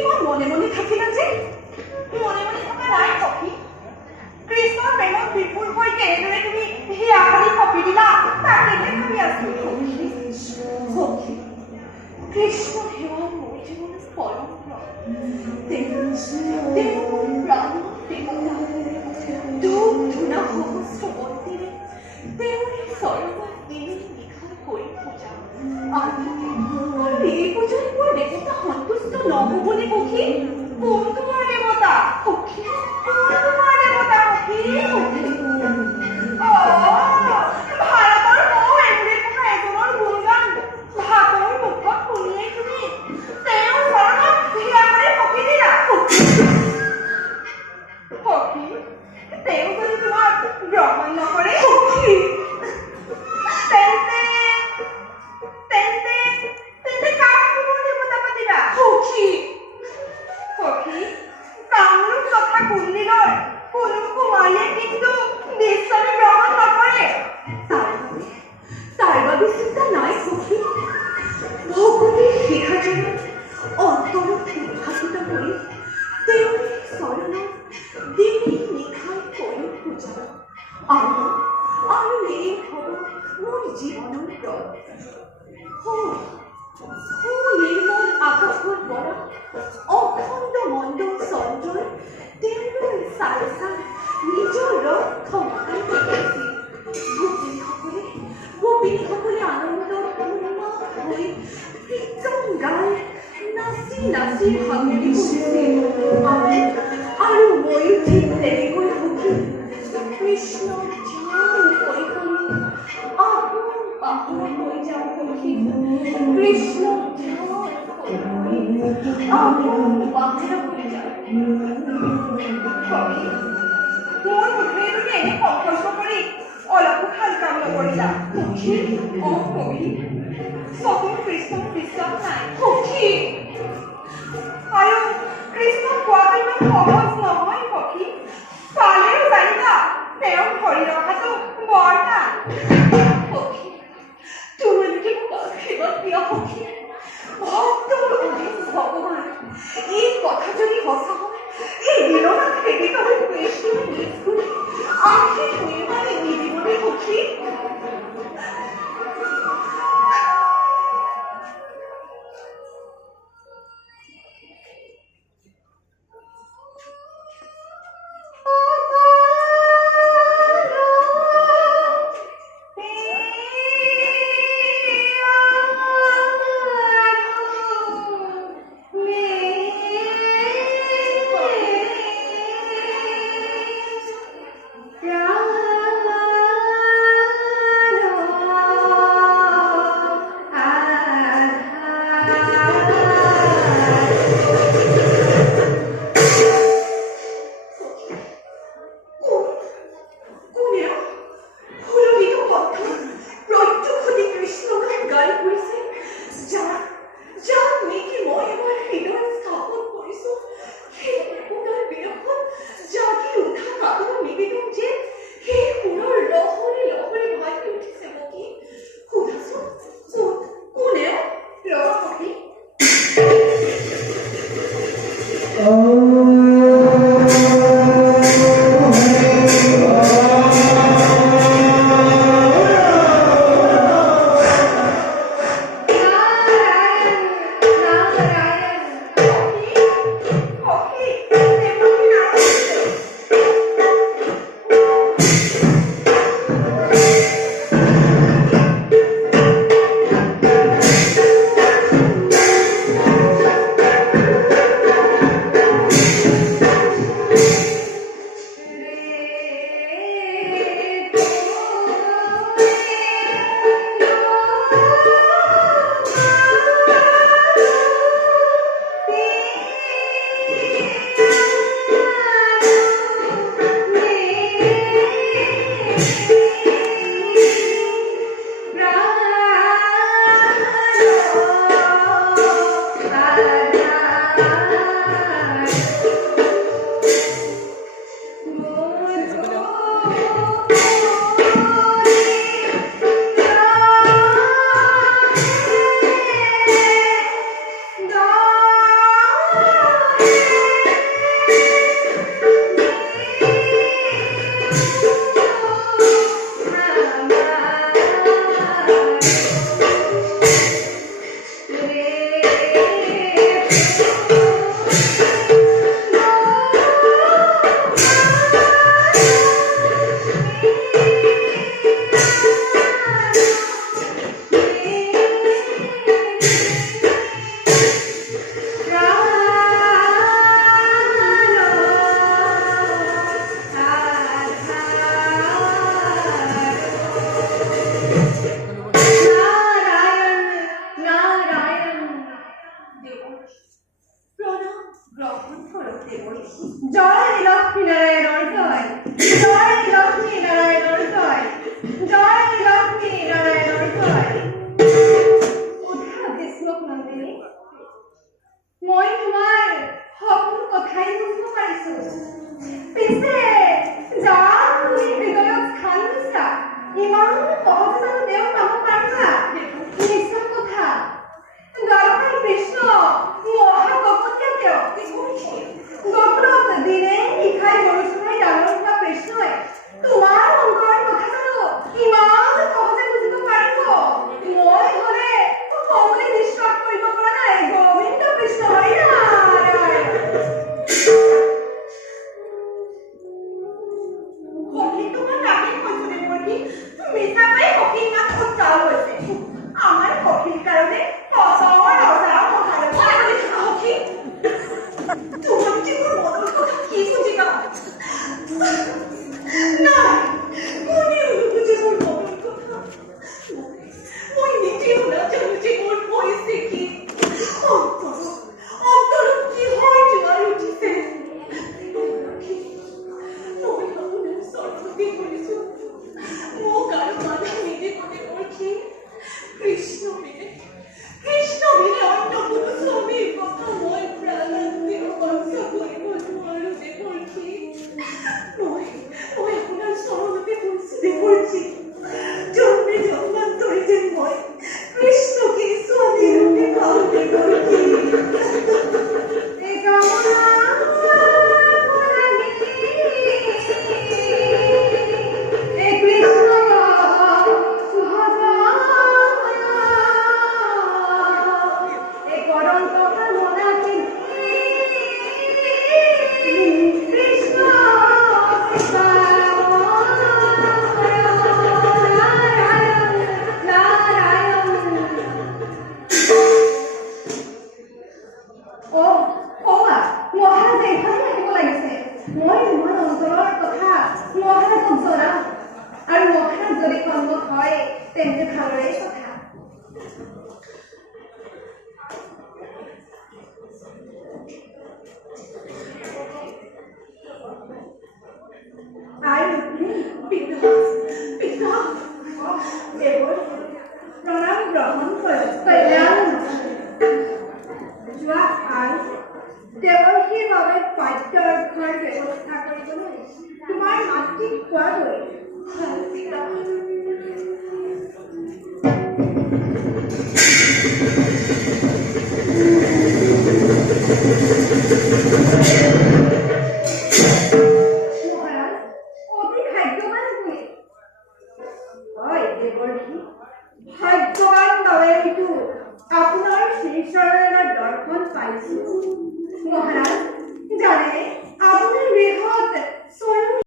ইমান মনে মনে থাকিলা যে মনে মনে থকা নাই সখী কৃষ্ণৰ প্ৰেমত বিপুল হৈ কেনেদৰে তুমি হিয়াখানি কপি দিলা তাকে ভাবি আছো সখী কৃষ্ণ সেৱা মোৰ জীৱনৰ পৰম্পৰা তেওঁ প্ৰাণ দেৱতা দুখ ধূনা সহস্ৰ বন্তিৰে তেওঁৰ চৰণত দিনে নিশাই কৰি পূজা আৰু এই পূজাত মোৰ দেৱতা সন্তুষ্ট নহ'বনে সখী কোন তোমাৰ দেৱতা সখী কোন তোমাৰ দেৱতা সখী ভাৰতৰ মৌ এমুৰে থকা এজনৰ গুণগান ভাতৰ মুখত শুনিয়েই তুমি তেওঁৰ চৰণত হিয়াখানি পকি দিলা সখী তেওঁ যদি তোমাক গ্ৰহণ নকৰে সখী তেন্তে কাক তোমাৰ দেৱতা পাতিবা সখী সখী কামৰূপ তথা কুণ্ডিলৰ কোনো কুমাৰীয়ে কিন্তু বিশ্বনে গ্ৰহণ নকৰে তাৰ বাবে চিন্তা নাই সখী ভগৱতীৰ শিখাজনত অন্তৰত উদ্ভাসিত কৰি তেওঁৰ চৰণত দিনে নিশাই কৰি পূজা আৰু এই হ'ব মোৰ জীৱনৰ ব্ৰত নিৰ্মল আকাশৰ পৰা অখণ্ড মণ্ডল চন্দ্ৰই তেওঁৰ চাই চাই নিজৰ ৰথ থমকাই থাকিছিল গোপিনীসকলে আনন্দত পূৰ্ণ হৈ কীৰ্তন গাই নাচি নাচি ভাঙৰি পৰিছিল আৰু ময়ো ঠিক তেনেকৈ সখী কৃষ্ণ ধ্যান কৰি কৰি আপোন পাহৰি হৈ যাওঁ সখী কৃষ্ণ ধ্যান কৰি আপোন পাহৰি হৈ যাওঁ সখী মোৰ মুখেৰে তুমি এনে সংকল্প কৰি অলপো ভাল কাম নকৰিলা সখী সখী চকুৰ কৃষ্ণক বিশ্বাস নাই সখী আৰু কৃষ্ণক পোৱাটো ইমান সহজ নহয় সখী পালেও জানিবা তেওঁক ধৰি ৰখাটো বৰ টান সখী তোমালোকে মোক আশীৰ্বাদ দিয়া সখী ভক্তৰ অধীন ভগৱান এই কথা যদি সঁচা হয় এই দিনত খেদিত হৈ কৃষ্ণ নিজ কৰি আশীষ নিৰ্মাণে নিদিবনে সখী মই তোমাৰ সকলো কথাই বুজিব পাৰিছো। পিছে যাৰ তুমি হৃদয়ত স্থান দিছা, ইমান সহজে জানো তেওঁ পাব পাৰিবা? নিশ্চয় কথা। গায়ক কৃষ্ণ মহা গপতীয়া তেওঁ। গপুৰত দিনে নিশাই গৰু চৰাই ডাঙৰ হোৱা কৃষ্ণই তোমাৰ অন্তৰৰ কথা জানো ইমান সহজে বুজিব পাৰিব? মই হলে কমলে বিশ্বাস কৰিব পৰা নাই। গোবিন্দ কৃষ্ণ হৰি নাৰায়ণ। সখী তোমাৰ নামে কৈছো দেৱকী, মিছাকৈ সখীৰ নাম উচ্চাৰণ হৈছে। আমাৰ সখীৰ কাৰণে অসমৰ ৰজা মহাৰাজা সখী তোমাক যে মোৰ মনৰ কথা কি বুজিবা? নাই, কোনেও নুবুজে মোৰ মনৰ কথা। মই নিজেও নাজানো যে মোৰ পৰিস্থিতি অন্তৰত কিহৰ জোৱাৰ উঠিছে। মই আপোনাৰ চৰণতে কৰিছো, মোক আৰু বাধা নিদিবনে মোৰ কি? কৃষ্ণ বিনে অন্য কোনো স্বামীৰ কথা মই প্ৰাণান্তেও সহ্য কৰিব নোৱাৰো দেৱকী। মই আপোনাৰ চৰণতে কৰিছো দেৱকী। জন্মে জন্মান্তৰে যেন মই কৃষ্ণকে স্বামী ৰূপে পাওঁ দেৱকী। ভাগ্যৱান বাবে আপোনাৰ শ্ৰীচৰণৰ দৰ্শন পাইছো। মহাৰাজ